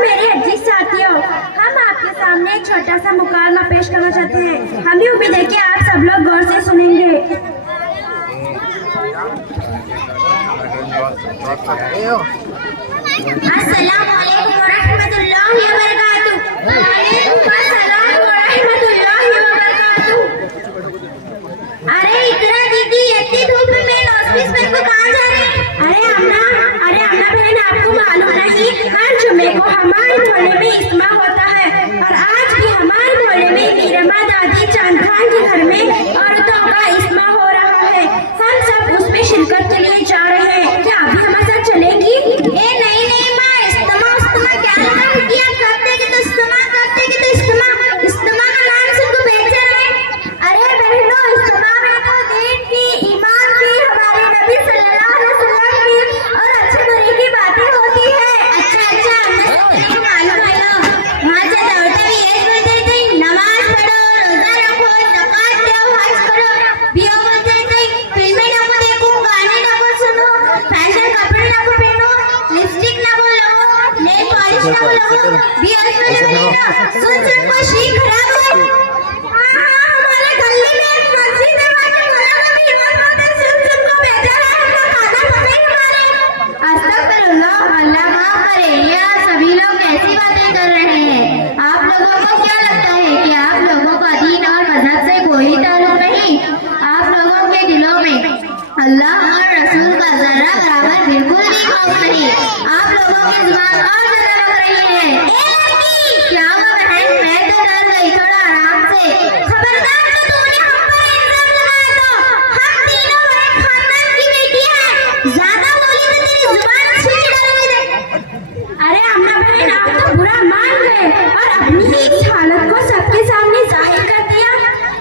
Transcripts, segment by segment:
मेरे अजीज साथियों, हम आपके सामने एक छोटा सा मुकालमा पेश करना चाहते हैं। हम भी उम्मीद है कि आप सब लोग गौर से सुनेंगे। अस्सलाम वालेकुम वरहमतुल्लाहि वबरकातुहू। वालेकुम अस्सलाम वरहमतुल्लाहि वबरकातुहू। अरे इकरा दीदी, इतनी धूप में नौस्पीस में को कहाँ जा रहे हैं? अरे अम्मा बहन, आपको मालूम नहीं, हर जुमे को हमारे मोहल्ले में इज्तिमा होता है और आज भी हमारे मोहल्ले में मीरमा दादी चांद खान के घर में औरतों का इज्तिमा हो रहा है। हम सब उसमें शिरकत के लिए जा रहे हैं। क्या अभी हमारे साथ चलेगी? नहीं माँ, इज्तिमा क्या नाम किया? करते कि तो इज्तिमा का नाम सबको बेहतर है। अरे बहनों, इज्तिमा में तो दीन की, ईमान की, हमारे नबी सल्लल्लाहु अलैहि वसल्लम की और अच्छे बुरे की बातें होती है। अच्छा हमको मालूम है ना। वहाँ से दौड़ते भी यही बोलते थे, नमाज पढ़ो, रोजा रखो, ज़कात दो, हज करो। बियो बोलते थे, फिल्में ना को देखो, गाने ना को सुनो, फैशन कपड़े ना को पहनो, लिपस्टिक ना को लगाओ, नेल पॉलिश ना को लगाओ। सुन को शीख खराब है। हमारे गली में एक मस्जिद है, वहाँ के मौलाना भी इमाम होते हैं। सुन को बेहतर है, हमको खाना पता ही हमारे। अस्तगफिरुल्लाह, अल्लाह माफ करे। ये सभी लोग कैसी बातें कर रहे हैं? आप लोगों को क्या लगता है कि आप लोगों का दीन और मजहब से कोई ताल्लुक नहीं? आप लोगों के दिलों में अल्लाह और रसूल का जरा बराबर बिल्कुल भी खौफ नहीं। आप लोगों की जुबान और ज्यादा लग रही है। क्या हुआ बहन? मैं तो डर गई, थोड़ा आराम से। खबरदार, तो तूने हम पर इल्जाम लगाया तो हम तीनों एक खानदान की बेटी हैं। ज्यादा बोली तो तेरी जुबान छीन डालूंगी। अरे अम्मा बहन, आप तो बुरा मान गए और अपनी इस हालत को सबके सामने जाहिर कर दिया।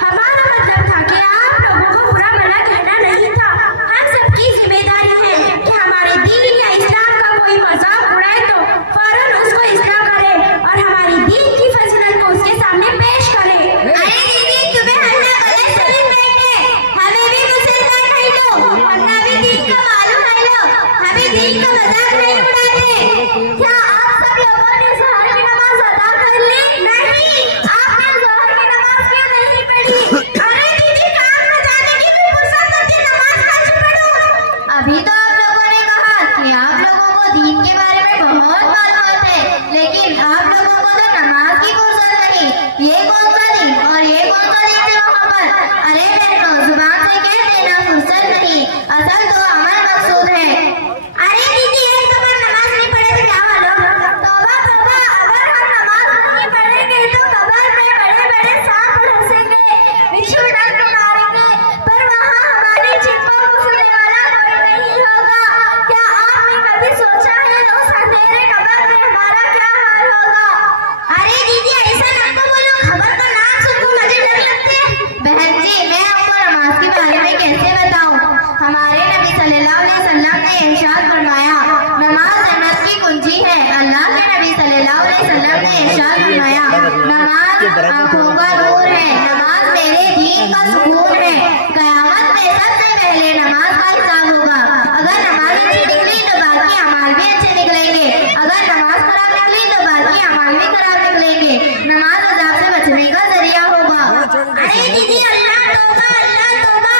हमारा मतलब था कि आप लोगों को बुरा भला कहना नहीं था। हम सबकी जिम्मेदारी है कि हमारे दीन या इस्लाम का कोई मजाक उड़ाए तो फौरन उसको इस्लाम करे और हमारी दीन की फजीलत को उसके सामने पेश करे। अरे दीदी, तुम्हें हल्ला गले से भी बैठे, हमें भी मुसलमान है लो, वरना भी दीन का मालूम है लो, हमें दीन का मजाक नहीं उड़ाते। क्या आप सब लोगों ने ज़ोहर की नमाज अदा कर ली? नहीं, आपने ज़ोहर की नमाज क्यों नहीं पढ़ी? अरे दीदी, काम में जाने की भी फुर्सत होती, नमाज कैसे पढ़ूं? अभी तो आप लोगों ने कहा कि आप लोगों को दीन के बारे में बहुत मालूम है, लेकिन आप लोगों को तो नमाज की फुर्सत नहीं। ये कौन सा दिन और ये कौन सा दिन से वहाँ पर? अरे बहनों, जुबान से कह देना फुर्सत नहीं, असल तो अमल मकसूद है। अरे दीदी, एक तो हम नमाज नहीं पढ़े तो क्या मालूम? तौबा तौबा, अगर हम नमाज नहीं पढ़ेंगे तो कब्र में बड़े-बड़े सांप डसेंगे, बिच्छू डंक मारेंगे, पर वहाँ हमारी चिंता को सुनने वाला कोई नहीं होगा। क्या आपने कभी सोचा है उस अंधेरे कब्र में हमारा क्या हाल होगा? अरे दीदी, ऐसा ना बोलो, खबर का नाम सुनकर मुझे डर लगती है। बहन जी, मैं आपको नमाज के बारे में कैसे बताऊं? हमारे नबी सल्लल्लाहु अलैहि वसल्लम ने इरशाद फरमाया, नमाज जन्नत की कुंजी है। अल्लाह के नबी सल्लल्लाहु अलैहि वसल्लम ने इरशाद फरमाया, नमाज आंखों का नूर है, नमाज मेरे दीन का सुकून है। क़यामत में सबसे पहले नमाज का हिसाब होगा। अगर नमाज अच्छी निकली तो बाकी अमाल भी अच्छे निकलेंगे, अगर नमाज खराब निकली तो बाकी अमाल भी खराब निकलेंगे। नमाज अज़ाब से बचने का जरिया होगा। अरे दीदी, अल्लाह तौबा, अल्लाह तौबा।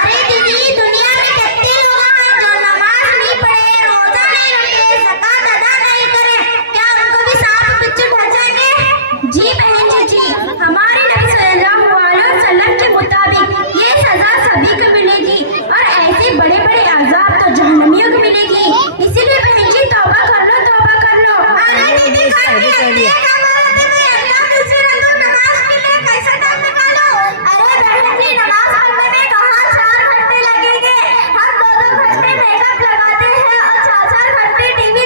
अरे दीदी, दुनिया में कितने लोग हैं जो नमाज नहीं पढ़े, रोजा नहीं रखे, ज़कात अदा नहीं करे? क्या उनको भी सांप बिच्छू ढसेंगे? जी बहन जी, हमारे नबी सल्लल्लाहु अलैहि वसल्लम के मुताबिक ये सजा सभी को मिलेगी और ऐसे बड़े-बड़े अज़ाब तो जहन्नमियों को मिलेगी। इसीलिए बहन जी, तौबा कर लो, तौबा कर लो। अरे दीदी, कर लिया नमाज के लिए कैसा टाइम निकालो? अरे बहन जी, नमाज पढ़ने में कहाँ 4 घंटे लगेंगे? हम 2-2 घंटे मेकअप लगाते हैं और 4-4 घंटे टीवी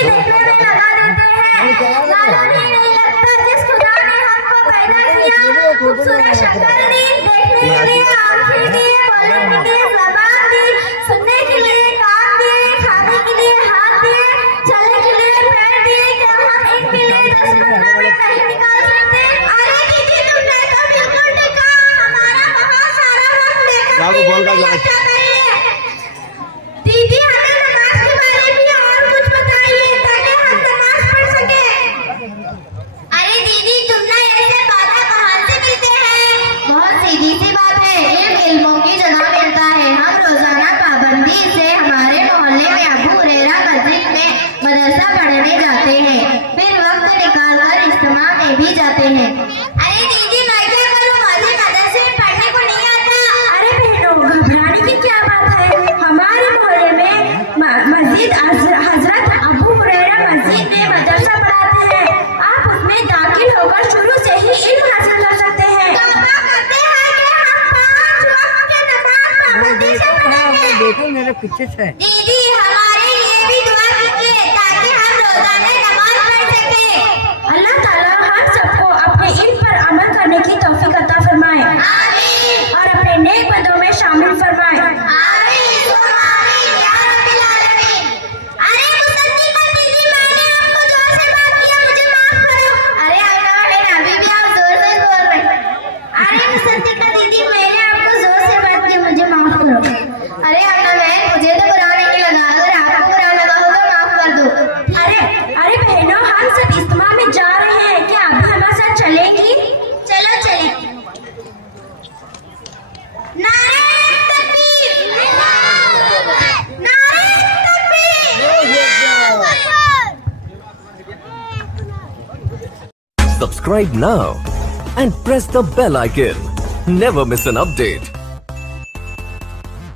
देखने में लगा देते हैं। मालूम ही नहीं लगता जिस खुदा ने हमको पैदा किया, खूबसूरत शक्ल दी, देखने के लिए आँखें दी, बोलने के लिए ज़बान दी, सुनने के लिए कान दिए, खाने के लिए हाथ दिए, चलने के लिए पैर दिए। क्या हम इनके लिए 10-15 मिनट नहीं निकाल सकते? अरे दीदी, तुमने तो बिल्कुल ठीक कहा, हमारा बहुत सारा वक्त बेकार जाता है। दीदी, हमें नमाज के बारे में और कुछ बताइए ताकि जाते हैं, फिर वक्त निकाल कर इज्तिमा में भी जाते हैं। अरे दीदी मैं क्या करूं, मुझे मदरसे में पढ़ने को नहीं आता। अरे बहनों घबराने की क्या बात है, हमारे मोहल्ले में मस्जिद हजरत अबू हुरैरा मस्जिद में मदरसा पढ़ाते हैं। आप उसमें दाखिल होकर शुरू से ही इल्म हासिल कर सकते हैं। देखो मेरे पीछे से। दीदी हमारे लिए भी दुआ कीजिए ताकि हम रोजाना नमाज पढ़ सकें। अल्लाह ताला हम सबको अपने इल्म पर अमल करने की तौफीक अता फरमाए। आमीन। और अपने नेक बंदों में शामिल फरमाए। आमीन सुम्मा आमीन या रब्बिल आलमीन। अरे मुसद्दिका दीदी मैंने आपको जोर से बात किया, मुझे माफ करो। अरे अभी भी आप जोर से बोल रहे हैं। अरे मुसद्दिका दीदी मैंने आपको जोर से बात की, मुझे माफ करो। अरे अन्ना बहन मुझे तो बुरा नहीं लगा, अगर आपको बुरा लगा हो तो माफ कर दो। अरे बहनों हम सब इज्तिमा में जा रहे हैं, क्या आप भी हमारे साथ चलेंगी? चलो चले। नारे तकबीर, नारे तकबीर। Subscribe now and press the bell icon. Never miss an update.